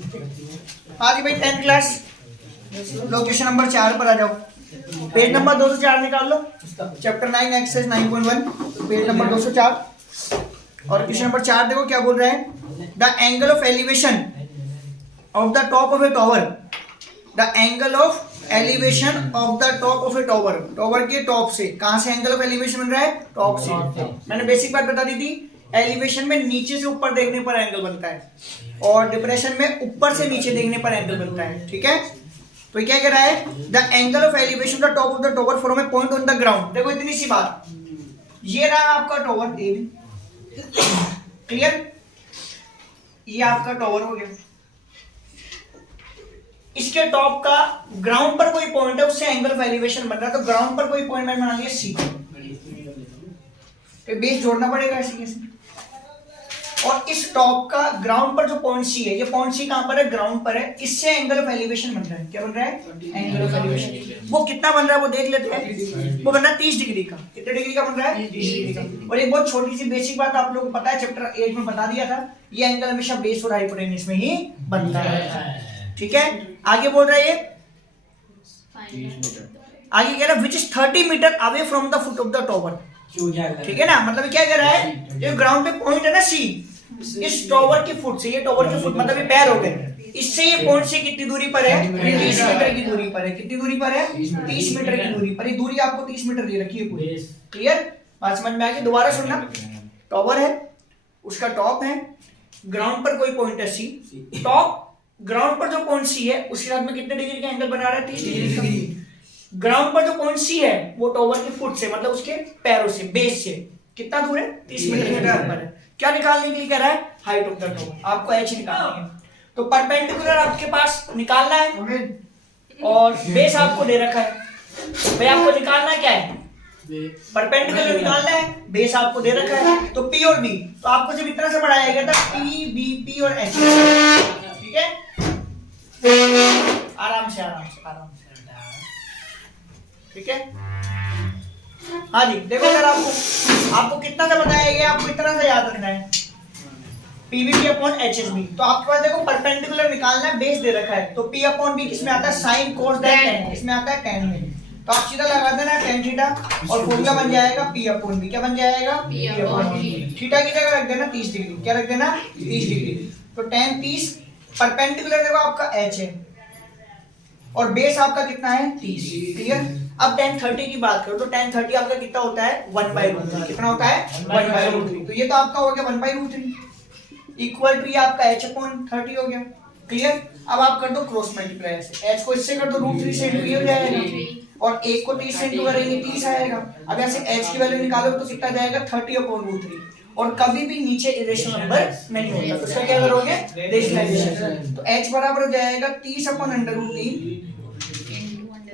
हाँ जी भाई 10th class location number 4 पर आ जाओ। पेज नंबर 204 निकाल लो। चैप्टर 9 एक्सरसाइज 9.1 पेज नंबर 204 और क्वेश्चन नंबर 4 देखो क्या बोल रहे हैं। The angle of elevation of the top of A tower. The angle of elevation of the top of A tower. Tower के टॉप से कहां से एंगल ऑफ एलिवेशन बन रहा है? टॉप से। मैंने बेसिक बात बता दी थी, एलिवेशन में नीचे से ऊपर देखने पर एंगल बनता है और डिप्रेशन में ऊपर से नीचे देखने पर एंगल बनता है। ठीक है, तो क्या कह रहा है? The angle of elevation the top of the tower from a point on the ground. देखो इतनी सी बात, ये रहा आपका टॉवर ए, क्लियर? ये आपका टॉवर हो गया, इसके टॉप का ग्राउंड पर कोई पॉइंट है, उससे एंगल ऑफ एलिवेशन बन रहा है। तो ग्राउंड पर कोई पॉइंट मैंने बना लिया सी, तो बेस जोड़ना पड़ेगा ऐसे कैसे। और इस टॉप का ग्राउंड पर जो पॉइंट सी है, ये पॉइंट सी कहां पर है? ग्राउंड पर है। इससे एंगल ऑफ एलिवेशन बन रहा है। क्या बन रहा है? Angle of elevation. वो कितना बन रहा है वो देख लेते हैं। वो बन रहा है 30 डिग्री का। कितने डिग्री का बन रहा है? 30 डिग्री का। और एक बहुत छोटी सी बेसिक बात आप लोगों को पता है, चैप्टर 8 में बता दिया था, ये एंगल हमेशा बेस और हाइपोटेन्यूज में ही बनता है। ठीक है, आगे बोल रहा है ये, आगे कह रहा है which is 30 metre away from the foot of the tower. ठीक है ना, मतलब क्या कह रहा है, ये ग्राउंड पे पॉइंट है ना सी, इस टॉवर की फुट से, ये टॉवर की फुट मतलब ये पैर हो गए, इससे ये पॉइंट से कितनी दूरी पर है? 30 मीटर की दूरी पर है। कितनी दूरी पर है? 30 मीटर की दूरी पर। ये दूरी आपको 30 मीटर दे रखी है पूरी। क्लियर, बात समझ में आ गई? दोबारा सुनना, टॉवर है, उसका टॉप है, ग्राउंड पर कोई पॉइंट है सी, टॉप ग्राउंड पर जो पॉइंट सी है उसके साथ में कितने डिग्री का एंगल बना रहा है? 30 डिग्री का। ग्राउंड पर जो पॉइंट सी है वो टॉवर के फुट से मतलब उसके पैरों से, बेस से कितना दूर है? 30 मीटर के ऊपर है। क्या निकालने के लिए कह रहा है? Height of the tower. आपको एच निकालनी है, तो परपेंडिकुलर आपके पास निकालना है और बेस आपको दे रखा है। भाई आपको निकालना क्या है? परपेंडिकुलर निकालना है, बेस आपको दे रखा है। तो पी और बी, तो आपको जब इतना से बढ़ाया गया था पी बी पी और एच। ठीक है, आराम से आराम से आराम से। ठीक है, हाँ जी देखो सर, आपको कितना सा बताया गया, आपको इतना सा याद रखना है, पीवीपी अपॉन एचएसबी। तो आपके पास देखो परपेंडिकुलर निकालना है, बेस दे रखा है, तो पी अपॉन बी किसमें आता है? साइन कोस टेन, इसमें आता है टेन में। तो आप सीधा लगा देना टेन थीटा और फॉर्मूला बन जाएगा पी अपॉन बी। क्या बन जाएगा? P upon B. थीटा की जगह रख देना 30 डिग्री। क्या रख देना? 30 डिग्री। तो टेन 30, परपेंडिकुलर देखो आपका एच है और बेस आपका कितना है? 30। क्लियर, अब tan 30 की बात करो तो tan 30 आपका कितना होता है? 1/√3। कितना होता है? 1/√3। तो ये तो आपका हो गया 1/√3 इक्वल टू ये आपका h अपॉन 30 हो गया। क्लियर, अब आप कर दो क्रॉस मल्टीप्लाई ऐसे, h को इससे कर दो √3 से इंटू ये हो जाएगा और 1 को 30 से इंटू करेंगे 30 आएगा। अब यहाँ से h की वैल्यू निकालो तो कितना जाएगा? 30/√3। और कभी भी नीचे इरेशनल नंबर नहीं होता, तो इसका क्या करोगे? रेशनलाइजेशन। तो h बराबर हो जाएगा 30/√3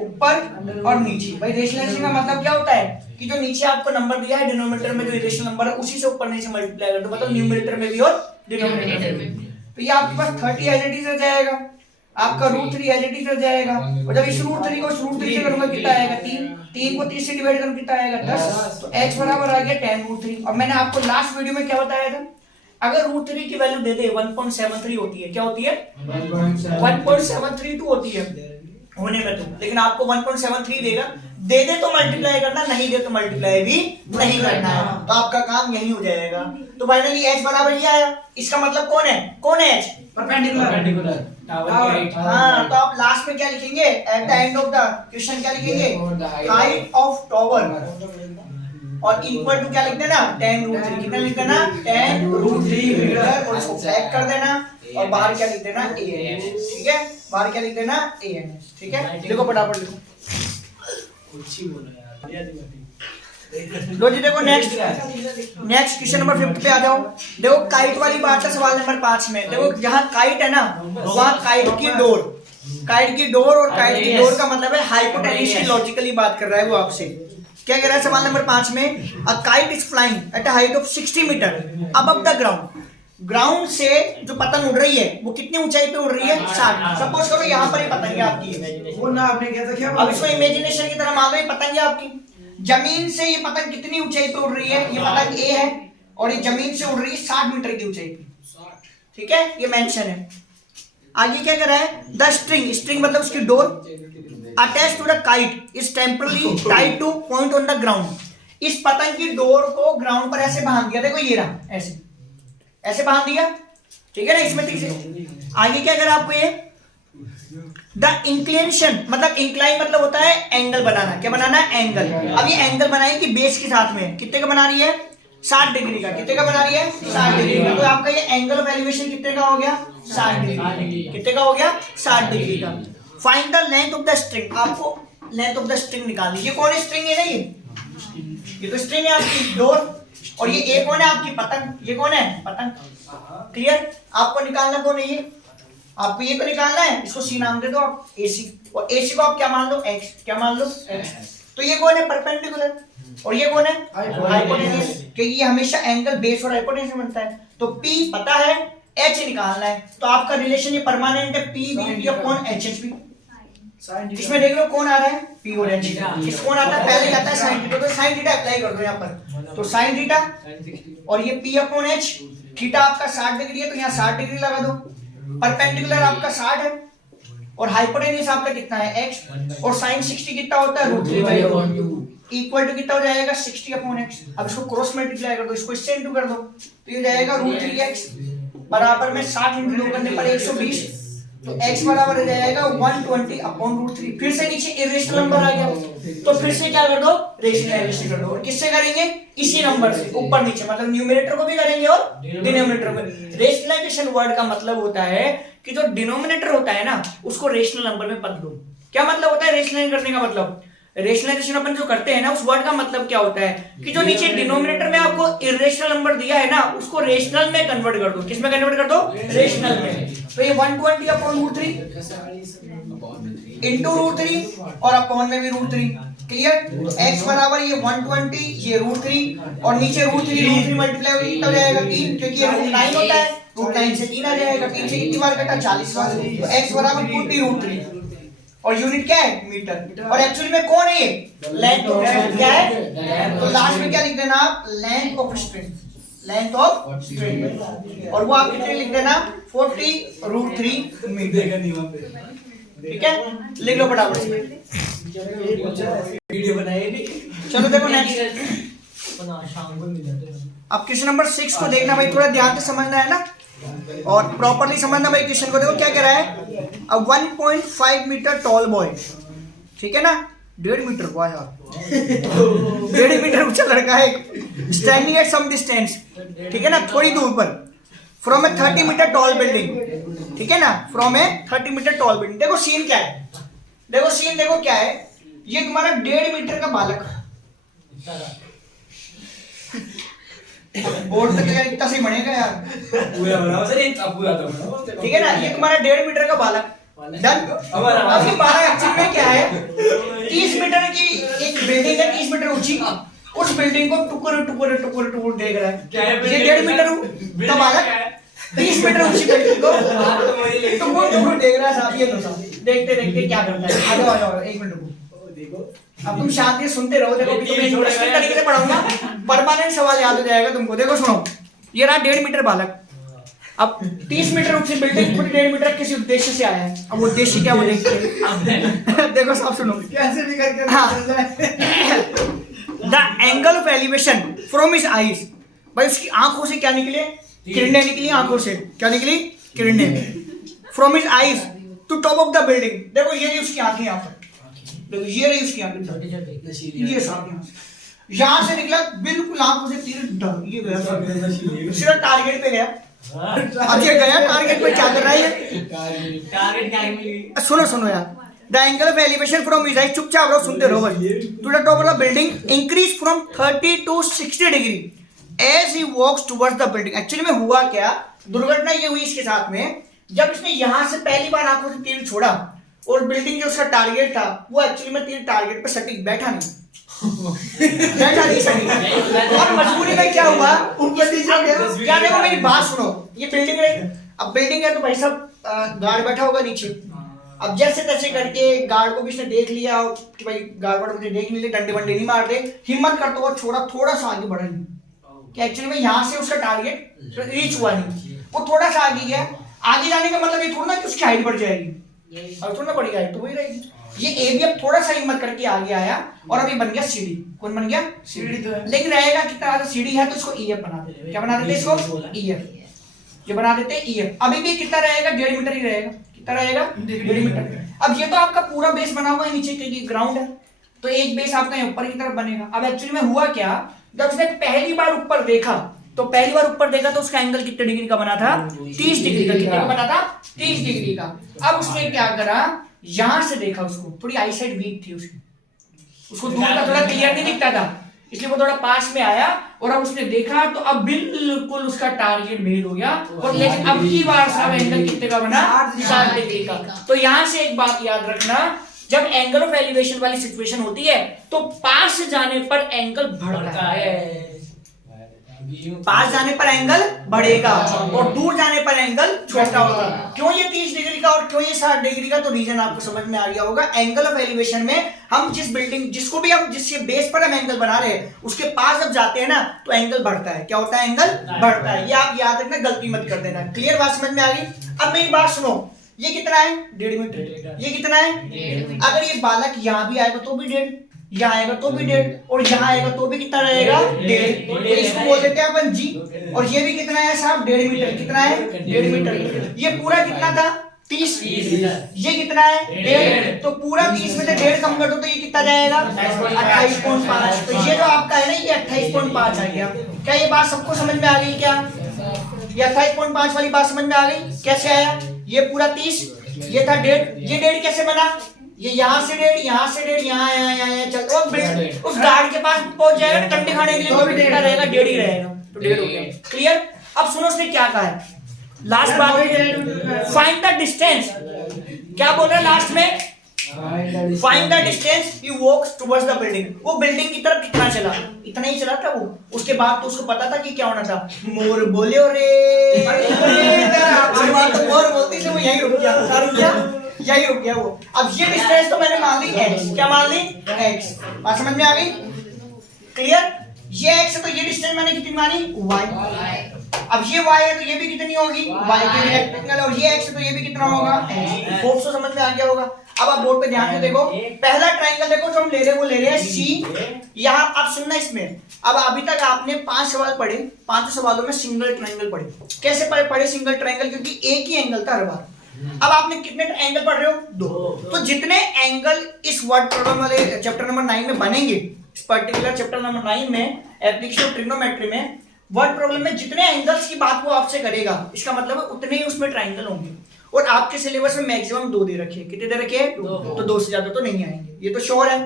ऊपर और नीचे। भाई रेशनलाइजेशन का मतलब क्या होता है कि जो नीचे आपको नंबर दिया है डिनोमिनेटर में जो इरेशनल नंबर है उसी से ऊपर नीचे मल्टीप्लाई कर दो, मतलब न्यूमरेटर में भी और डिनोमिनेटर में। तो ये आपके पास 30 एज इट इज रह जाएगा, आपका √3 एज इट इज रह जाएगा। और जब इस √3 को √3 से करूंगा कितना आएगा? 3। 3 को 30 से डिवाइड करूंगा कितना आएगा? 10। तो h बराबर आ गया tan √3। और मैंने आपको लास्ट वीडियो में क्या बताया था, अगर √3 की वैल्यू दे दे 1.73 होती है। क्या होती है? 1.732 होती है होने में तो, लेकिन आपको 1.73 देगा। दे दे तो मल्टीप्लाई करना, नहीं दे तो मल्टीप्लाई भी नहीं करना है। तो आपका काम यही हो जाएगा। तो फाइनली h बराबर ये आया। इसका मतलब कौन है? कौन है h? परपेंडिकुलर। हाँ, तो आप लास्ट में क्या लिखेंगे? At the end of the question क्या लिखेंगे? हाइट ऑफ टॉवर और इक्वल टू क्या लिख देना? tan √3। कितना लिख देना? tan √3 मीटर और इसको ब्रैकेट कर देना और बाहर क्या लिख देना? ANH। ठीक है, बाहर क्या लिख देना? ANH। ठीक है, देखो फटाफट लिखो। कुछ ही बोलो यार। लो जी देखो नेक्स्ट क्वेश्चन नंबर 5 पे आ जाओ। देखो काइट वाली बात है सवाल नंबर 5 में। देखो जहां काइट है ना वहां काइट की डोर और काइट की डोर का मतलब है हाइपोटेन्यूज की लॉजिकली बात कर रहा है वो आपसे। क्या कह रहा है सवाल नंबर 5 में? A kite is flying at a height of 60 metre above the ground. Ground से जो पतंग उड़ रही है वो कितनी ऊंचाई पे उड़ रही है? 60। सपोज करो यहाँ पर ये पतंग है आपकी, वो ना आपने क्या था क्या? अब इसको इमेजिनेशन की तरह मान लो ये पतंग है आपकी। जमीन से ये पतंग कितनी ऊंचाई पे उड़ रही है? ये पतंग ए है और ये जमीन से उड़ रही है 60 मीटर की ऊंचाई पे। ठीक है, ये मेंशन है। आगे क्या कर रहा है, द स्ट्रिंग, स्ट्रिंग मतलब उसकी डोर, attach to the kite is temporarily tied to point on the ground. इस पतंग की डोर को ग्राउंड पर ऐसे बांध दिया, देखो ये रहा, ऐसे ऐसे बांध दिया, ठीक है ना, इसमें तीसरे। आगे क्या करा आपको ये, द इंक्लिनेशन मतलब इंक्लाइन मतलब होता है एंगल बनाना, क्या बनाना है, एंगल। अब ये एंगल बनाए कि बेस के साथ में कितने का बना रही है, 60 डिग्री का, कितने का बना रही है, 60 डिग्री का। तो आपका ये एंगल ऑफ एलिवेशन कितने का हो गया, 60 डिग्री, कितने का हो गया, 60 डिग्री का। Find the length of the string, आपको लेंथ ऑफ द स्ट्रिंग निकालनी। ये कौन स्ट्रिंग है ना, ये तो स्ट्रिंग है आपकी डोर, और ये कौन है आपकी पतंग, ये कौन है, पतंग। क्लियर, आपको निकालना कौन है, ये आपको ये तो निकालना है, इसको सी नाम दे दो आप, एसी, और एसी को आप क्या मान लो, एक्स, क्या मान लो, एक्स। तो ये कौन है, परपेंडिकुलर, और ये कौन है, हाइपोटेन्यूज, क्योंकि ये हमेशा एंगल बेस और हाइपोटेन्यूज से बनता है। तो P पता है, H निकालना है, तो आपका रिलेशन ये परमानेंट है, P अपॉन HHP। इसमें देख लो कौन आ रहा है, P और H। इस कौन आता है, पहले आता है साइन थीटा, तो साइन थीटा अप्लाई कर दो यहाँ पर, तो साइन थीटा, और ये P अपॉन H, थीटा आपका 60 डिग्री है तो यहाँ 60 डिग्री लगा दो, परपेंडिकुलर आपका 60 है, और हाइपोटेन्यूज आपका कितना है, x, और sin 60 कितना होता है, √3/2 इक्वल टू कितना हो जाएगा, 60 अपॉन x। अब इसको क्रॉस मल्टीप्लाई कर दो, इसको इससे इंटू कर दो, तो ये जाएगा √3x बराबर में 60 इंटू 2 करने पर 120, तो x बराबर हो जाएगा 120 अपॉन √3। फिर से नीचे इरेशनल नंबर आ गया, तो फिर से क्या कर दो, रेशनलाइजेशन कर दो, और किससे करेंगे, इसी नंबर से ऊपर नीचे, मतलब न्यूमरेटर को भी करेंगे और डिनोमिनेटर को। रेशनलाइजेशन वर्ड का मतलब होता है कि जो डिनोमिनेटर होता है ना, उसको रेशनल नंबर में बदलो। क्या मतलब होता है रेशनलाइज करने का मतलब, रेशनलाइजेशन अपन जो करते हैं ना, उस वर्ड का मतलब क्या होता है कि जो नीचे डिनोमिनेटर में आपको इरेशनल नंबर दिया है ना, उसको रेशनल में कन्वर्ट कर दो। किसमें कन्वर्ट कर दो, रेशनल में। तो ये 120 अपॉन √3 इंटू √3, और अपॉन में भी √3। क्लियर, x बराबर ये 120, ये √3, और नीचे √3 मल्टीप्लाई हो जाएगा 3, क्योंकि ये √9 होता है, √9 से 3 आ जाएगा, 3 से कितनी बार कटा, 40 बार। तो x बराबर 40√3, और यूनिट क्या है, मीटर, और एक्चुअली में कौन है ये, लेंथ ऑफ स्ट्रिंग, क्या है, तो लास्ट में क्या लिख देना आप, length of string, length of string, और वो आप कितने लिख देना, 40√3 मीटर। ठीक है, लिख लो फटाफट से, वीडियो बनाएगी। चलो देखो नेक्स्ट, अब क्वेश्चन नंबर 6 को देखना भाई, थोड़ा ध्यान से समझना है ना, और प्रॉपर्ली समझना भाई। क्वेश्चन को देखो क्या कह रहा है, अ 1.5 मीटर टॉल बॉय, ठीक है ना, 1.5 मीटर बॉय, 1.5 मीटर ऊंचा लड़का है, स्टैंडिंग एट सम डिस्टेंस, ठीक है ना, थोड़ी दूर पर, from a 30 metre tall building, ठीक है ना, from a 30 metre tall building. देखो सीन क्या है, देखो सीन देखो क्या है, ये तुम्हारा 1.5 मीटर का बालक, बोर्ड पे क्या इतना सही बनेगा यार, ठीक है ना, ये तुम्हारा 1.5 मीटर का बालक, डन। अब हमारा एक्चुअली में क्या है, 30 मीटर की एक बिल्डिंग है, 30 मीटर ऊंची, उस बिल्डिंग को टुकड़े टुकड़े टुकड़े टुकड़े देख रहा है, ये 1.5 मीटर का बालक 30 मीटर ऊंची बिल्डिंग को टुकड़े देख रहा है साहब। ये लो साहब, देखते देखते क्या करता है, आ जाओ आ जाओ, 1 मिनट रुको, अब तुम शांति से सुनते रहो, देखो तुम्हें इंटरेस्टिंग तरीके से पढ़ाऊंगा, परमानेंट सवाल याद हो जाएगा तुमको। देखो सुनो, ये रहा 1.5 मीटर बालक, अब 30 मीटर ऊंची बिल्डिंग खुद 1.5 मीटर किसी उद्देश्य से आया है, अब उद्देश्य क्या वो देखते हैं। देखो साहब सुनो, कैसे भी करके the angle of elevation from his eyes, भाई उसकी आंखों से क्या निकले, किरणें निकली, आंखों से क्या निकली, किरणें, from his eyes to top of the building. देखो ये रही उसकी आंखें, यहाँ पर देखो, ये रही उसकी आंखें, ये साहब यहाँ से निकला, बिल्कुल आंखों से तीर ये गया, सीधा टारगेट पे गया। अब ये गया टारगेट पे, क्या कर रहा है, टारगेट, सुनो सुनो यार, the angle of elevation from his eyes, चुपचाप रहो, सुनते रहो भाई, to the top of the building increase from 30 to 60 degree as he walks towards the building. Actually में हुआ क्या, दुर्घटना ये हुई इसके साथ में, जब इसने यहां से पहली बार आंखों से तीर छोड़ा, और बिल्डिंग जो उसका टारगेट था, वो एक्चुअली में तीर टारगेट पे सटीक बैठा नहीं, बैठा नहीं सटीक, और मजबूरी में क्या हुआ, ऊपर नीचे हो गया। क्या, देखो मेरी बात सुनो, ये बिल्डिंग है, अब बिल्डिंग है तो भाई सब गार्ड बैठा होगा नीचे, अब जैसे तैसे करके गार्ड को भी इसने देख लिया कि भाई गार्ड वार्ड मुझे देख नहीं ले, डंडे वंडे नहीं मार दे, हिम्मत करता हुआ छोड़ा, थोड़ा सा आगे बढ़ा, कि एक्चुअली में यहाँ से उसका टारगेट रीच हुआ नहीं, वो थोड़ा सा आगे गया। आगे जाने का मतलब ये थोड़ा ना कि उसकी हाइट बढ़ जाएगी, और थोड़ा ना बढ़ेगी हाइट, तो वही रहेगी। ये ए भी अब थोड़ा सा हिम्मत करके आगे आया और अभी बन गया सीडी। कौन बन गया? सीडी। तो लेकिन रहेगा कितना, सीडी है तो इसको ईएफ बना देते। क्या बना देते इसको? ईएफ। ये बना देते ईएफ। अभी भी कितना रहेगा? 1.5 मीटर ही रहेगा। कितना रहेगा? 1.5 मीटर। अब ये तो आपका पूरा बेस बना हुआ है नीचे, क्योंकि ग्राउंड है, तो एक बेस आपका ऊपर की तरफ बनेगा। अब एक्चुअली में हुआ क्या, जब उसने पहली बार ऊपर देखा तो उसका एंगल कितने डिग्री का बना था? 30 डिग्री का। कितने का बना था? 30 डिग्री का। अब उसने क्या करा, यहां से देखा, उसको थोड़ी आई साइड वीक थी उसकी, उसको दूर का थोड़ा क्लियर नहीं दिखता था, इसलिए वो थोड़ा पास में आया और अब उसने देखा तो अब बिल्कुल उसका टारगेट मेल हो गया। और लेकिन अब की बार सब एंगल कितने का बना? 60 डिग्री का। तो यहां से एक बात याद रखना, जब एंगल ऑफ एलिवेशन वाली सिचुएशन होती है तो पास जाने पर एंगल बढ़ता है, पास जाने पर एंगल बढ़ेगा और दूर जाने पर एंगल छोटा होगा। क्यों ये 30 डिग्री का और क्यों ये 60 डिग्री का? तो रीजन आपको समझ में आ गया होगा। एंगल ऑफ एलिवेशन में हम जिस बिल्डिंग, जिसको भी हम, जिस बेस पर हम एंगल बना रहे हैं, उसके पास जब जाते हैं ना तो एंगल बढ़ता है। क्या होता है? एंगल बढ़ता है। ये आप याद रखना, गलती मत कर देना। क्लियर बात समझ में आ गई? अब मेरी बात सुनो, ये कितना है? 1.5 मीटर। ये कितना है? 1.5। अगर ये बालक यहाँ भी आएगा तो भी 1.5, यहाँ आएगा तो भी 1.5, और यहाँ आएगा तो भी कितना रहेगा? 1.5। तो इसको बोल देते हैं अपन जी। और ये भी कितना है साहब? 1.5 मीटर। कितना है? 1.5 मीटर। ये पूरा कितना था? 30। ये कितना है? 1.5। तो पूरा 30 में से 1.5 कम कर दो तो ये कितना जाएगा? 28.5। तो ये जो आपका है ना, ये 28.5 आ गया। क्या ये बात सबको समझ में आ गई? क्या ये 28.5 वाली बात समझ में आ गई? कैसे आया? ये पूरा 30, ये था 1.5, ये 1.5 कैसे बना? ये यहाँ से 1.5, यहाँ से 1.5, यहाँ चल, उस गार्ड के पास पहुंच जाएगा ना कंडे खाने के लिए, तो भी 1.5 रहेगा, 1.5 ही रहेगा, तो 1.5 हो गया। क्लियर? अब सुनो उसने क्या कहा है लास्ट बात, फाइंड द डिस्टेंस। क्या बोल रहा है लास्ट में? Find the distance he walks towards the building. वो बिल्डिंग की तरफ कितना चला? इतना ही चला था वो। उसके बाद तो उसको पता था कि क्या होना था। मोर बोले रे, तो मोर बोलती से वो यही रुक गया, यही रुक गया वो। अब ये डिस्टेंस तो मैंने मान ली x। क्या मान ली? x। बात समझ में आ गई? क्लियर? ये x है तो ये डिस्टेंस मैंने कितनी मानी? y। अब ये y है तो ये भी कितनी होगी? y के रेक्टेंगल। और ये x है तो ये भी कितना होगा? x। होप सो समझ में आ गया होगा। अब आप बोर्ड पे ध्यान से देखो, पहला ट्रायंगल देखो जो हम ले रहे हैं, वो ले रहे हैं c। यहाँ आप सुनना इसमें, अब अभी तक आपने 5 सवाल पढ़े, 5 सवालों में सिंगल ट्रायंगल पढ़े। कैसे पढ़े सिंगल ट्रायंगल? क्योंकि एक ही एंगल था हर बार। अब आपने कितने एंगल पढ़ रहे हो? 2। तो जितने एंगल इस वर्ड प्रॉब्लम वाले चैप्टर नंबर 9 में बनेंगे, इस पर्टिकुलर चैप्टर नंबर 9 में एप्लीकेशन ऑफ ट्रिग्नोमेट्री में वर्ड प्रॉब्लम में जितने एंगल्स की बात वो आपसे करेगा, इसका मतलब है उतने ही उसमें ट्रायंगल होंगे। और आपके सिलेबस में मैक्सिमम 2 दे रखे हैं। कितने दे रखे हैं? 2। तो 2 से ज्यादा तो नहीं आएंगे, ये तो श्योर है।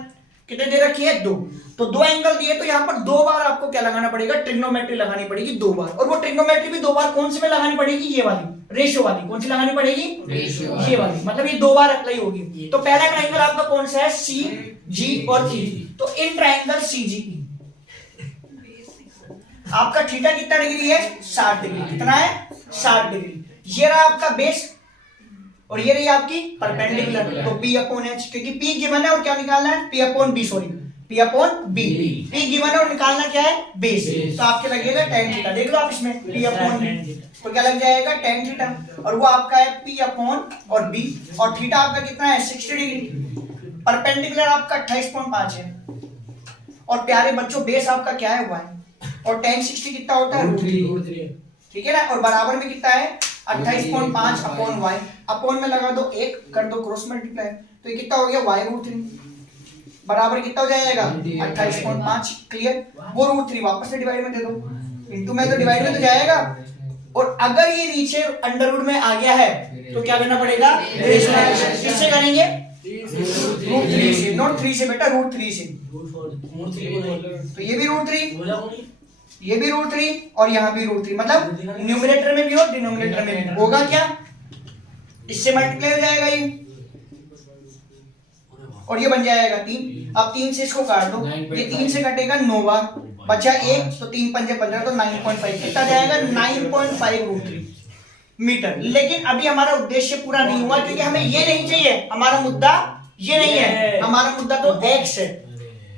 कितने दे रखी है? 2। तो 2 एंगल दिए तो यहाँ पर 2 बार आपको क्या लगाना पड़ेगा? ट्रिग्नोमेट्री लगानी पड़ेगी 2 बार। और वो ट्रिग्नोमेट्री भी 2 बार कौन सी में लगानी पड़ेगी? ये वाली रेशियो वाली। कौन सी लगानी पड़ेगी? ये वाली। मतलब ये 2 बार अप्लाई होगी। तो पहला ट्रायंगल आपका कौन सा है? सी, जी और ई। तो इन ट्रायंगल सी, जी, ई आपका थीटा कितना डिग्री है? 60 डिग्री। कितना है? 60 डिग्री। ये रहा आपका बेस और ये रही आपकी परपेंडिकुलर। तो P अपॉन H, क्योंकि P गिवन है और क्या निकालना है? P upon B, sorry P upon B। P given है और निकालना क्या है? बेस। तो आपके लगेगा tan थीटा। देख लो आप इसमें P अपॉन B, तो क्या लग जाएगा? tan theta. और वो आपका है P अपॉन और B, और थीटा आपका कितना है? 60 डिग्री। परपेंडिकुलर आपका 28.5 है। और प्यारे बच्चों बेस आपका क्या है? y। और tan 60 कितना होता है? √3। ठीक है ना? और बराबर में कितना है? 28.5 अपॉन y। अपॉन में लगा दो 1, कर दो क्रॉस मल्टीप्लाई, तो ये कितना हो गया? y √3 बराबर कितना हो जाएगा? 28.5। क्लियर? वो √3 वापस से डिवाइड में दे दो, इनटू में तो डिवाइड में तो जाएगा। और अगर ये नीचे अंडर रूट में आ गया है तो क्या करना पड़ेगा? किससे करेंगे? √3 से, नॉट 3 से बेटा, √3 से। तो ये भी √3, ये भी √3 और यहाँ भी √3, मतलब न्यूमरेटर में भी और डिनोमिनेटर में भी होगा क्या? इससे मल्टीप्लाई हो जाएगा ये, और ये बन जाएगा 3। अब 3 से इसको काट दो, ये 3 से कटेगा 9 बार, बचा 1, तो 3 पंजे 15, तो 9.5 कितना जाएगा? 9.5 √3 मीटर। लेकिन अभी हमारा उद्देश्य पूरा नहीं हुआ, क्योंकि हमें ये नहीं चाहिए। हमारा मुद्दा ये नहीं है, हमारा मुद्दा तो x है।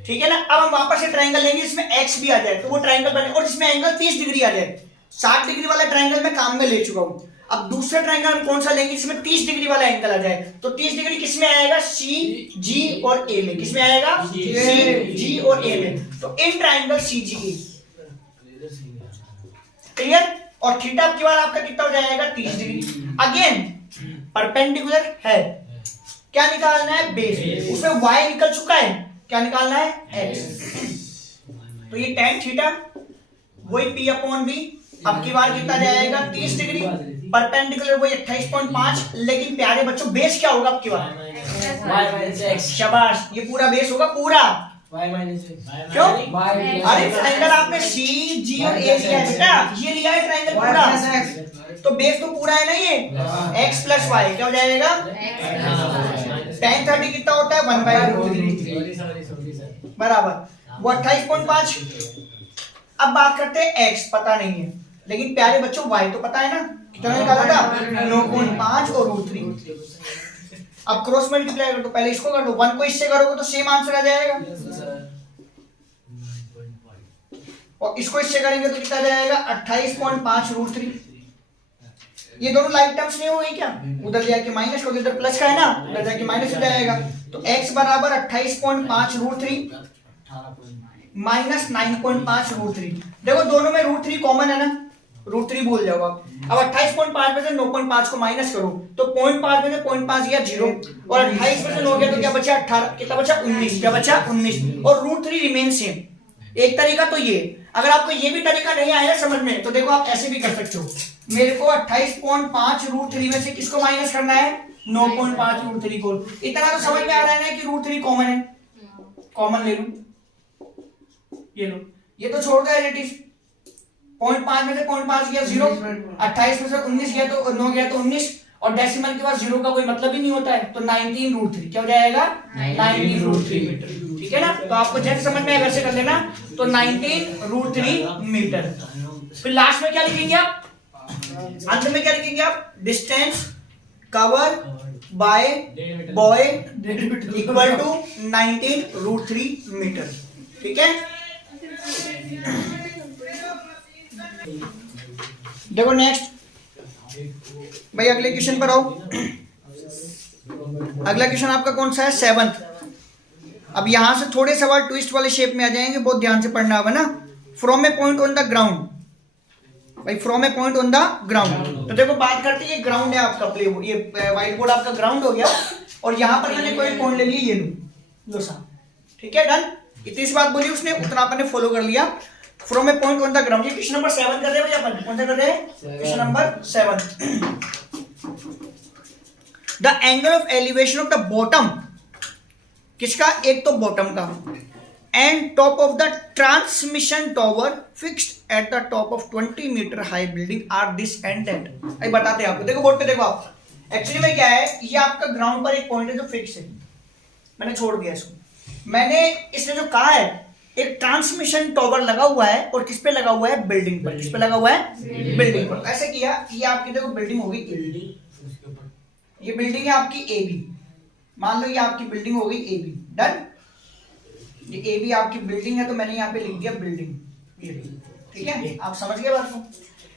ठीक है ना? अब हम वापस से ट्रायंगल लेंगे जिसमें x भी आ जाए, तो वो ट्रायंगल बने और जिसमें एंगल 30 डिग्री आ जाए। 60 डिग्री वाला ट्रायंगल मैं काम में ले चुका हूं। अब दूसरा ट्रायंगल हम कौन सा लेंगे जिसमें 30 डिग्री वाला एंगल आ जाए, तो 30 डिग्री किसमें आएगा, सी जी और ए में। किसमें आएगा, सी जी और ए में। तो in triangle C G clear. और थीटा की बार आपका कितना हो जाएगा, 30 डिग्री। अगेन परपेंडिकुलर है, क्या निकालना है, बेस। उसमें y निकल चुका है, क्या निकालना है, x। तो ये tan थीटा वही p अपॉन b। अब की बार कितना जाएगा, 30 डिग्री। परपेंडिकुलर वही 28.5। लेकिन प्यारे बच्चों बेस क्या होगा अब की बार, शाबाश, ये पूरा बेस होगा पूरा। क्यों, अरे ट्रायंगल आपने सी जी और ए लिया है बेटा, ये लिया है ट्रायंगल पूरा, तो बेस तो पूरा है ना ये। x प्लस वाई क्या हो जाएगा, tan 30 कितना होता है, 1/√3 बराबर वो 28.5। अब बात करते हैं x, पता नहीं है, लेकिन प्यारे बच्चों y तो पता है ना, कितना निकाला था, 9.5 और √3। अब क्रॉस मल्टीप्लाई कर दो, पहले इसको कर दो, 1 को इससे करोगे तो सेम आंसर आ जाएगा, और इसको इससे करेंगे तो कितना जाएगा, 28.5 √3। ये दोनों लाइक टर्म्स नहीं हो गई क्या, उधर जाके माइनस को, इधर प्लस का है ना, उधर जाके माइनस हो जाएगा। तो x बराबर 28.5 √3 माइनस 9.5 √3। देखो दोनों में √3 कॉमन है ना, √3 भूल जाओ आप। अब 28.5 में से 9.5 को माइनस करो तो 0.5 में से 0.5 गया 0, और 28 में से 9 गया तो क्या बचा, 18, कितना बचा, 19, क्या बचा, 19, और √3 रिमेन सेम। एक तरीका तो ये, अगर आपको ये भी तरीका नहीं आया समझ में, तो देखो आप ऐसे भी कर सकते हो। मेरे को 28.5 √3 में से किसको माइनस करना है, 9.5 √3 को। इतना तो समझ में आ रहा है ना कि √3 कॉमन है, कॉमन ले लो, ये लो, ये तो छोड़ दो एज इट इज। 0.5 में से 0.5 गया 0, 28 में से 19 गया तो 9 गया तो 19, और डेसिमल के बाद 0 का कोई मतलब ही नहीं होता है, तो 19 √3 क्या हो जाएगा, 19 √3 मीटर। ठीक है ना, तो आपको जैसे समझ में आए वैसे कर लेना। तो 19 √3 मीटर। फिर लास्ट में क्या लिखेंगे आप, अंत में क्या लिखेंगे आप, distance cover by boy equal to 19 √3 metre. ठीक है, देखो नेक्स्ट भाई, अगले क्वेश्चन पर आओ। अगला क्वेश्चन आपका कौन सा है, 7th। अब यहां से थोड़े सवाल ट्विस्ट वाले शेप में आ जाएंगे, बहुत ध्यान से पढ़ना होगा ना। From a point on the ground, भाई from a point on the ground. तो देखो बात करते हैं, ये ग्राउंड है आपका, प्ले ये व्हाइट बोर्ड आपका ग्राउंड हो गया, और यहां पर मैंने कोई पॉइंट ले लिया, ये लो सा। ठीक है, डन। इतनी सी बात बोली उसने, उतना आपने फॉलो कर लिया। From a point on the ground, ये क्वेश्चन नंबर 7 कर रहे हो या अपन कौन सा कर रहे हैं, question number 7। The angle of elevation of the bottom, किसका, एक तो बॉटम का, and top of the transmission tower fixed at the top of 20 metre high building are this and that. अभी बताते हैं आपको, देखो बोर्ड पे देखो आप, एक्चुअली में क्या है, ये आपका ग्राउंड पर एक पॉइंट है जो फिक्स है, मैंने छोड़ दिया इसको। मैंने इसने जो कहा है, एक ट्रांसमिशन टॉवर लगा हुआ है, और किस पे लगा हुआ है, बिल्डिंग पर। किस पे लगा हुआ है, बिल्डिंग पर। ऐसे किया, ये आपकी देखो बिल्डिंग होगी, ये बिल्डिंग है आपकी ए बी, मान लो ये आपकी बिल्डिंग हो गई ए बी, डन। ये ए बी आपकी बिल्डिंग है, तो मैंने यहाँ पे लिख दिया बिल्डिंग, ये ठीक है, आप समझ गए बात को।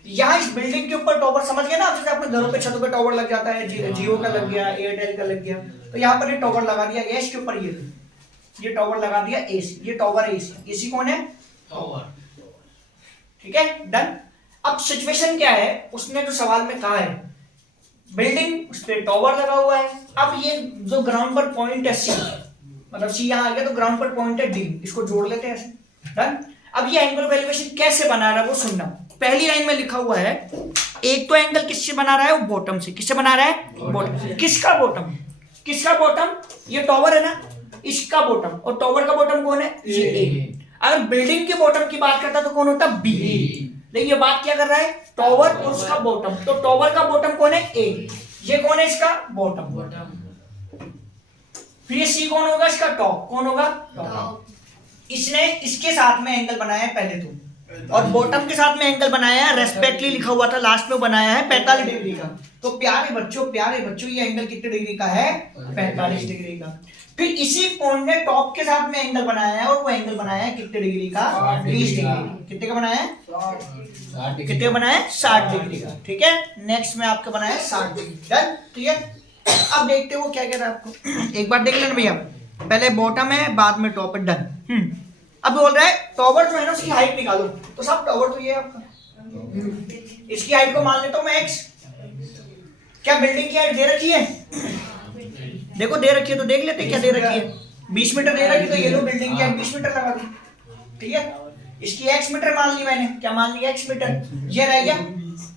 यहाँ इस बिल्डिंग के ऊपर टॉवर, समझ गए ना आप, जैसे अपने घरों पे छतों पे टॉवर लग जाता है, जियो का लग गया, एयरटेल का लग गया, तो यहाँ पर ये टॉवर लगा दिया, एस के ऊपर ये टॉवर लगा दिया एसी, ये टॉवर एसी। एसी कौन है, टॉवर। ठीक है, डन। अब सिचुएशन क्या है, उसने जो सवाल में कहा है, बिल्डिंग, उस पे टॉवर लगा हुआ है। अब ये जो ग्राउंड पर पॉइंट है सी, मतलब सी यहाँ आ गया, तो ग्राउंड पर पॉइंट है डी, इसको जोड़ लेते हैं ऐसे, डन। अब ये एंगल ऑफ एलिवेशन कैसे बना रहा है वो सुनना। पहली लाइन में लिखा हुआ है, एक तो एंगल किससे बना रहा है, वो बॉटम से। किससे बना रहा है, बॉटम। किसका बॉटम, किसका बॉटम, ये टॉवर है ना, इसका बॉटम, और टॉवर का बॉटम कौन है, ये ए। अगर बिल्डिंग के बॉटम की बात करता तो कौन होता, बी। लेकिन ये बात क्या कर रहा है, टॉवर और उसका बॉटम, तो टॉवर का बॉटम कौन है, ए। ये कौन है, इसका बॉटम। फिर ये सी कौन होगा, इसका टॉप। कौन होगा, टॉप। इसने इसके साथ में एंगल बनाया है पहले तो, और बॉटम के साथ में एंगल बनाया है, रेस्पेक्टली लिखा हुआ था, लास्ट में बनाया है 45 डिग्री का। तो प्यारे बच्चों ये एंगल कितने डिग्री का है? 45 डिग्री का। फिर इसी पॉइंट ने टॉप के साथ में एंगल बनाया है और वो एंगल बनाया है कितने डिग्री का? 20 डिग्री। कितने का बनाया है? 60। कितने बनाया है? 60 डिग्री का। ठीक है, नेक्स्ट में आपका बनाया है 60 डिग्री। डन, ठीक है। अब देखते हो क्या कह रहा है आपको, एक बार देख लेना भैया, पहले बॉटम है बाद में टॉप है। डन। अब बोल रहा है टॉवर जो है ना उसकी हाइट निकालो, तो सब टॉवर तो ये है आपका, इसकी हाइट को मान लेता हूं मैं x। क्या बिल्डिंग की हाइट दे रखी है? देखो दे रखी है, तो देख लेते क्या दे रखी है। 20 मीटर दे रखी, तो ये लो बिल्डिंग की हाइट 20 मीटर लगा दी। ठीक है, इसकी x मीटर मान ली मैंने, क्या मान ली? x metre. ये रह गया,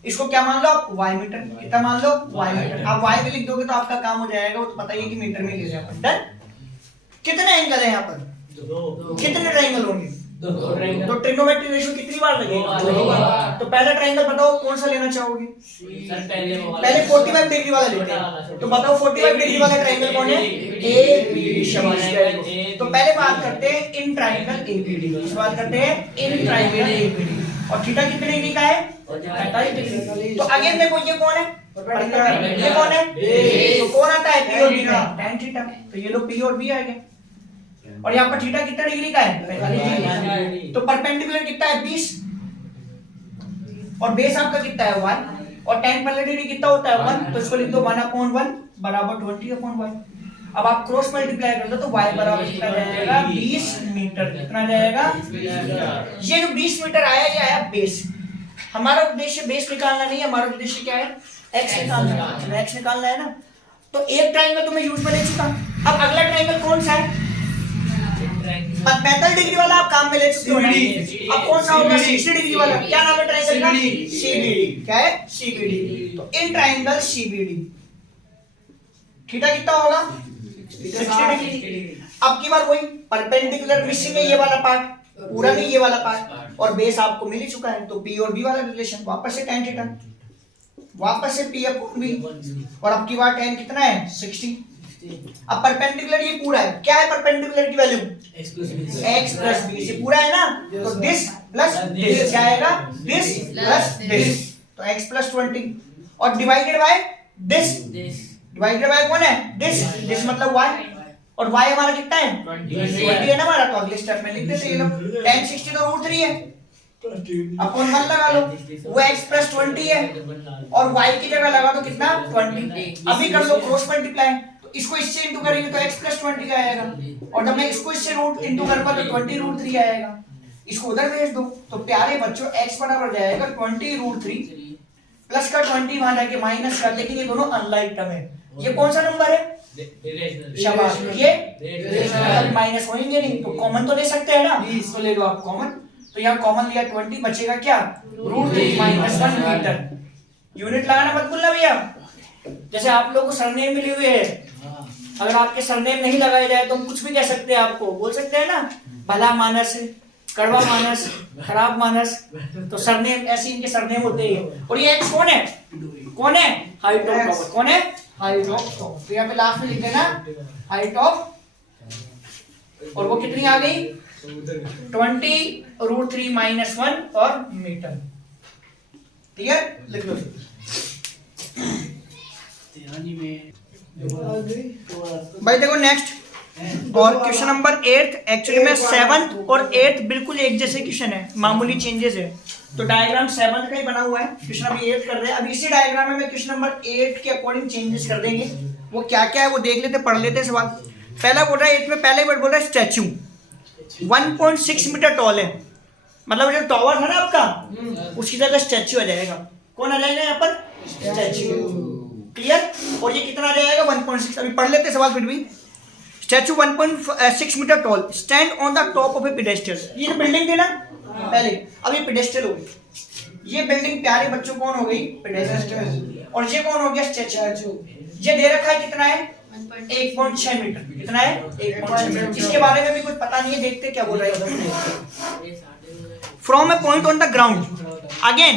इसको क्या मान लो आप? y metre. कितना मान लो? y metre. आप y में लिख दोगे तो आपका काम हो जाएगा, वो तो पता ही है कि मीटर में ले जाए। डन। कितने एंगल है यहाँ पर? कितने ट्रायंगल होंगे? तो ट्रिग्नोमेट्रिक रेशियो कितनी बार लगेगा? 2 बार। तो पहला ट्रायंगल बताओ कौन सा लेना चाहोगे? पहले 45 डिग्री वाला लेते हैं, तो बताओ 45 डिग्री वाला ट्रायंगल कौन है? ABD। शाबाश। तो पहले बात करते हैं इन ट्रायंगल ABD की, बात करते हैं इन ट्रायंगल ABD। और थीटा कितने डिग्री का है? 45 डिग्री। तो अगेन देखो ये कौन है? ये कौन है? तो कौन आता है? P और B का tan थीटा। तो ये लो P और B आ गया। और यहाँ पर थीटा कितना डिग्री का है? 45 डिग्री। तो परपेंडिकुलर कितना है? 20। और बेस आपका कितना है? 1। और tan पर डिग्री कितना होता है? 1। तो इसको लिख दो 1/1 बराबर 20/1। अब आप क्रॉस मल्टीप्लाई कर दो तो y बराबर कितना जाएगा? 20 मीटर। कितना जाएगा? ये जो 20 मीटर आया ये आया बेस। हमारा उद्देश्य बेस निकालना नहीं है, हमारा उद्देश्य क्या है? x निकालना है। x निकालना है ना, तो एक ट्रायंगल तो मैं यूज में ले चुका। अब अगला ट्रायंगल कौन सा है? 45 डिग्री वाला आप काम में ले चुके हो ना। अब कौन सा होगा? 60 डिग्री वाला। क्या नाम है ट्रायंगल का? CBD। क्या है? CBD। तो इन ट्रायंगल CBD थीटा कितना होगा? 60 डिग्री। अब की बार वही परपेंडिकुलर मिसिंग है ये वाला पार्ट, पूरा नहीं ये वाला पार्ट, और बेस आपको मिल ही चुका है। तो P और B वाला रिलेशन वापस से tan थीटा, वापस से P अपॉन B, और अब की बार tan कितना है? 60। अब परपेंडिकुलर ये पूरा है, क्या है परपेंडिकुलर की वैल्यू? x plus b। से पूरा है ना, तो दिस प्लस दिस क्या आएगा? दिस प्लस दिस, तो x प्लस 20 और divided by this. Divided by कौन है? दिस मतलब y, और y हमारा कितना है? 20 है ना हमारा। तो अगले स्टेप में लिख देते ये लोग, tan 60 तो √3 है, अपॉन 1 लगा लो, वो x प्लस 20 है, और y की जगह लगा दो कितना? 20। अभी कर लो क्रॉस मल्टीप्लाई, तो इसको इससे इंटू करेंगे तो x प्लस 20 का आएगा, और जब मैं इसको इससे रूट इंटू करूंगा तो 20√3 आएगा। इसको उधर भेज दो, तो प्यारे बच्चों x बराबर जाएगा 20√3 प्लस का 20 वहां जाके माइनस कर, लेकिन ये दोनों अनलाइक टर्म है। ये कौन सा नंबर है? शाबाश। ये माइनस होंगे नहीं, तो कॉमन तो ले सकते हैं ना, तो ले लो आप कॉमन। तो यहाँ कॉमन लिया 20, बचेगा क्या? √3 माइनस 1 मीटर। यूनिट लगाना मत भूलना भैया। जैसे आप लोगों को सरनेम मिले हुए है, अगर आपके सरनेम नहीं लगाए जाए तो हम कुछ भी कह सकते हैं, आपको बोल सकते हैं ना, भला मानस, कड़वा मानस, खराब मानस। तो सरनेम ऐसे इनके सरनेम होते हैं। और ये एक्स कौन है? कौन है? Height of tower. कौन है? Height of tower. तो यहाँ पे लास्ट में लिख देना हाइट ऑफ, और वो कितनी आ गई? 20√3 माइनस 1 और मीटर। क्लियर? लिख लो। भाई देखो नेक्स्ट और क्वेश्चन नंबर 8 एक्चुअली में 7th और 8th बिल्कुल एक जैसे क्वेश्चन है, मामूली चेंजेस है। तो डायग्राम 7th का ही बना हुआ है, क्वेश्चन अभी 8 कर रहे हैं। अब इसी डायग्राम में क्वेश्चन नंबर 8 के अकॉर्डिंग चेंजेस कर देंगे। वो क्या क्या है वो देख लेते, पढ़ लेते सवाल। पहला बोल रहा है 8 में, पहले वर्ड बोल रहा है स्टैचू 1.6 मीटर टॉल है, मतलब जो टॉवर है ना आपका उसकी जगह स्टैचू आ जाएगा। कौन आ जाएगा यहाँ पर? स्टैचू। क्लियर? और ये कितना आ जाएगा? 1.6। अभी पढ़ लेते सवाल फिर भी। Statue 1.6 metre tall stand on the top of a pedestal. ये जो बिल्डिंग थी ना पहले, अब ये पेडेस्टल हो गई। ये बिल्डिंग प्यारे बच्चों कौन हो गई? पेडेस्टल। और ये कौन हो गया? स्टैचू। ये दे रखा है कितना है? 1.6 मीटर। कितना है? 1.6 मीटर। इसके बारे में भी कुछ पता नहीं है, देखते क्या बोल रहा है। From a point on the ground, again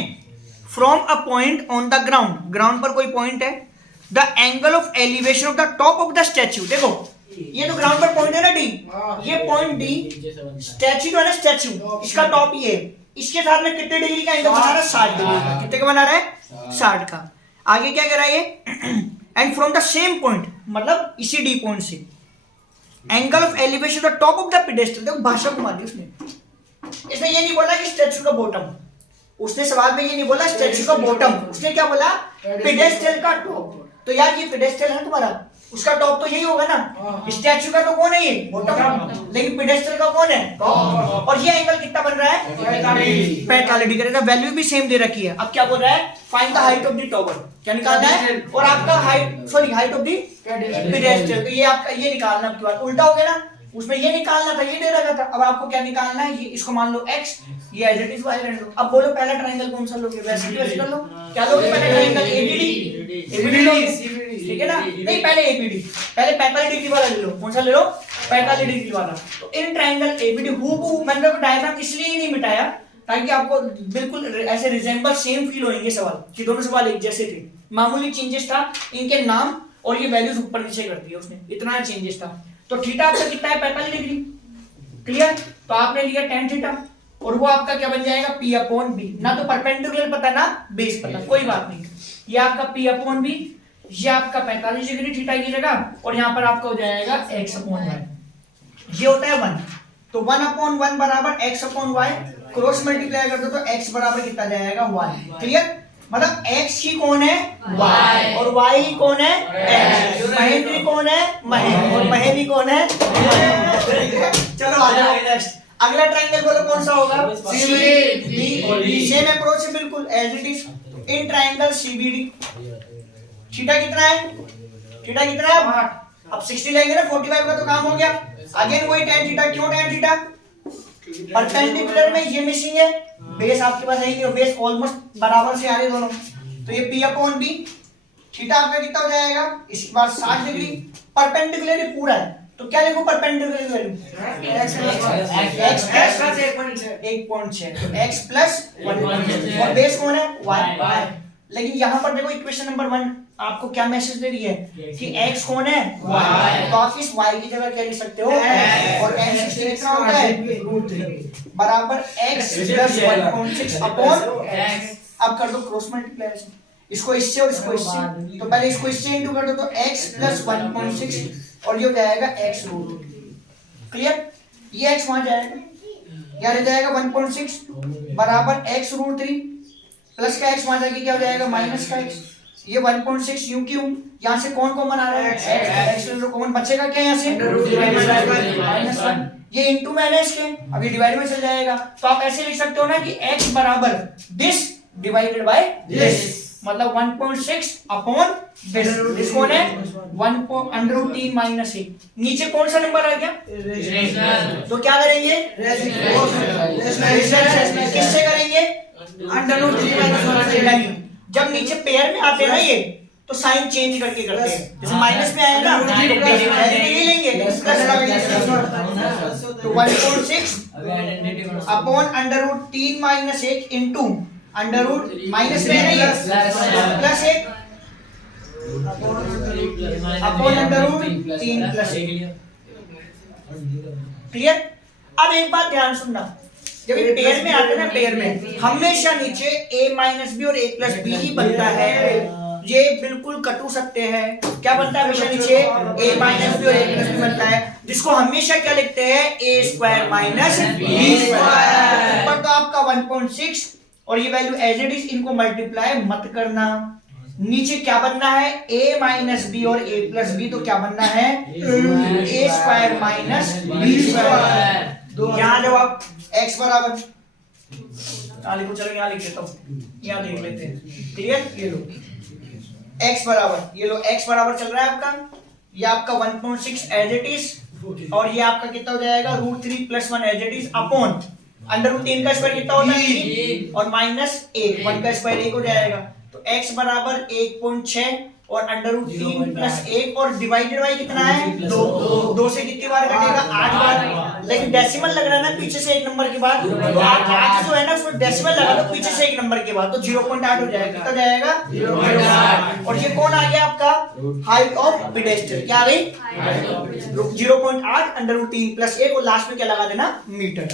from a point on the ground, ground पर कोई पॉइंट है, the angle of elevation of the top of the statue. देखो ये तो ग्राउंड पर पॉइंट है ना डी, ये पॉइंट डी, स्टैचू जो है ना स्टैचू, इसका टॉप ये, इसके साथ में कितने डिग्री का एंगल बना रहा है? 60 डिग्री का। कितने का बना रहा है? 60 का। आगे क्या कह रहा है ये, and from the same point, मतलब इसी डी पॉइंट से angle of elevation the top of the pedestal. देखो भाषा घुमा दी इसने ये नहीं बोला कि स्टैचू का बॉटम, उसने सवाल में ये नहीं बोला स्टैचू का बॉटम, उसने क्या बोला पेडेस्टल का टॉप। तो यार ये पेडेस्टल है तुम्हारा, उसका टॉप तो यही होगा ना, स्टैचू का तो कौन है ये बॉटम, लेकिन पेडेस्टल का कौन है टॉप। और ये एंगल कितना बन रहा है 45 डिग्री का, वैल्यू भी सेम दे रखी है। अब क्या बोल रहा है find the height of the tower, क्या निकालना है, और आपका height height of the pedestal, तो ये आपका ये निकालना, आपकी बात उल्टा हो गया ना, उसमें ये निकालना था, ये दे रखा था। अब आपको क्या निकालना है, ये इसको मान लो x, ये एज इट इज y रहने दो। अब बोलो पहला ट्रायंगल कौन सा लोगे, वैसे ही वैसे कर लो। क्या लोगे पहला ट्रायंगल ABD लोगे, ठीक है ना, नहीं पहले ABD, पहले 45 डिग्री वाला ले लो। कौन सा ले लो 45 डिग्री वाला। तो इन ट्रायंगल ABD हूबहू, मैंने तो डायग्राम इसलिए ही नहीं मिटाया ताकि आपको बिल्कुल ऐसे रिजेंबल सेम फील होंगे सवाल, कि दोनों सवाल एक जैसे थे। मामूली चेंजेस था इनके नाम और ये वैल्यूज ऊपर नीचे कर दी उसने, इतना चेंजेस था। तो थीटा आपका कितना है 45 डिग्री, क्लियर। तो आपने लिया tan थीटा, और वो आपका क्या बन जाएगा P/B, ना तो परपेंडिकुलर पता ना बेस पता, कोई बात नहीं। ये आपका P/B, ये आपका 45 डिग्री थीटा की जगह, और यहाँ पर आपका हो जाएगा x/y, ये होता है 1। तो 1/1 बराबर x/y, क्रॉस मल्टीप्लाई कर दो तो x बराबर कितना जाएगा y, क्लियर। मतलब x ही कौन है y, और y ही कौन है x, महेंद्र कौन है महेंद्र, और महेंद्र कौन है। चलो आ जाओ नेक्स्ट, अगला ट्रायंगल बोलो कौन सा होगा, CBD, सेम अप्रोच है बिल्कुल as it is. In triangle CBD theta कितना है, थीटा कितना है, अब 60 लेंगे ना, 45 का तो काम हो गया। अगेन वही tan थीटा, क्यों tan थीटा, परपेंडिकुलर में ये मिसिंग है, बेस आपके पास है ही नहीं, बेस ऑलमोस्ट बराबर से आ रहे दोनों। तो ये P/B, थीटा आपका कितना हो जाएगा, इसके बाद 60 डिग्री, परपेंडिकुलर ही पूरा है, तो क्या लिखूं परपेंडिकुलर वैल्यू x प्लस 1.6, तो x प्लस 1.6, और बेस कौन है y। लेकिन यहाँ पर देखो इक्वेशन नंबर 1 आपको क्या मैसेज दे रही है कि x कौन है y, तो आप इस y की जगह क्या लिख सकते हो और x कितना होता है बराबर x प्लस 1.6 अपॉन x। अब कर दो क्रॉस मल्टीप्लाई, इसको इससे और इसको इससे, तो पहले इसको इससे इंटू कर दो तो x प्लस 1.6 और ये हो जाएगा x रूट, क्लियर। ये x वहां जाएगा, क्या रह जाएगा 1.6 बराबर x रूट 3 प्लस का x वहां जाके क्या हो जाएगा माइनस का x। ये 1.6 यूं क्यों, यहाँ से कौन कॉमन आ रहा है x, x कॉमन बचेगा क्या यहाँ से -1, ये इनटू में है इसके, अब ये डिवाइड में चल जाएगा। तो आप ऐसे लिख सकते हो ना कि x बराबर दिस डिवाइडेड बाय दिस, मतलब 1.6 अपॉन दिस कौन है 1/√3 माइनस 1। नीचे कौन सा नंबर आ गया, तो क्या करेंगे किससे करेंगे √3 माइनस 1। जब नीचे पेयर में आते हैं ना ये तो साइन चेंज करके करते हैं, जैसे माइनस में आएगा ना तो ये लेंगे तो 1.6 upon √3 minus 1 into under minus में है ना प्लस 1 अपॉन √3 प्लस 1, क्लियर। अब एक बात ध्यान सुनना, जब ये पेयर में आते हैं ना, पेयर में हमेशा नीचे a माइनस बी और a प्लस बी ही बनता है। ये बिल्कुल कटू सकते हैं, क्या बनता है हमेशा नीचे a माइनस बी और a प्लस बी बनता है, जिसको हमेशा क्या लिखते हैं a square minus b square. ऊपर तो आपका 1.6 और ये वैल्यू एज इट इज, इनको मल्टीप्लाई मत करना। नीचे क्या बनना है a माइनस बी और a प्लस बी, तो क्या बनना है a square minus b square. यहाँ जब आप x बराबर यहाँ लिखो, चलो यहाँ लिख लेता हूँ, यहाँ देख लेते हैं, क्लियर। ये लो x बराबर, ये लो x बराबर चल रहा है आपका, ये आपका 1.6 एज इट इज, और ये आपका कितना हो जाएगा √3 plus 1 as it is upon √3 का स्क्वायर कितना होता है 3 और माइनस 1, 1 का स्क्वायर 1 हो जाएगा। तो x बराबर 1.6 और √3 प्लस 1 और डिवाइडेड बाई कितना है 2 से कितनी बार कटेगा 8 बार। लेकिन डेसिमल लग रहा है ना पीछे से एक नंबर के बाद, तो 8 जो है ना उसमें डेसिमल लगा दो पीछे से एक नंबर के बाद, तो 0.8 हो जाएगा, कितना जाएगा 0.8। और ये कौन आ गया आपका हाइट ऑफ पेडेस्टल, क्या आ गई 0.8 √3 प्लस 1 और लास्ट में क्या लगा देना मीटर।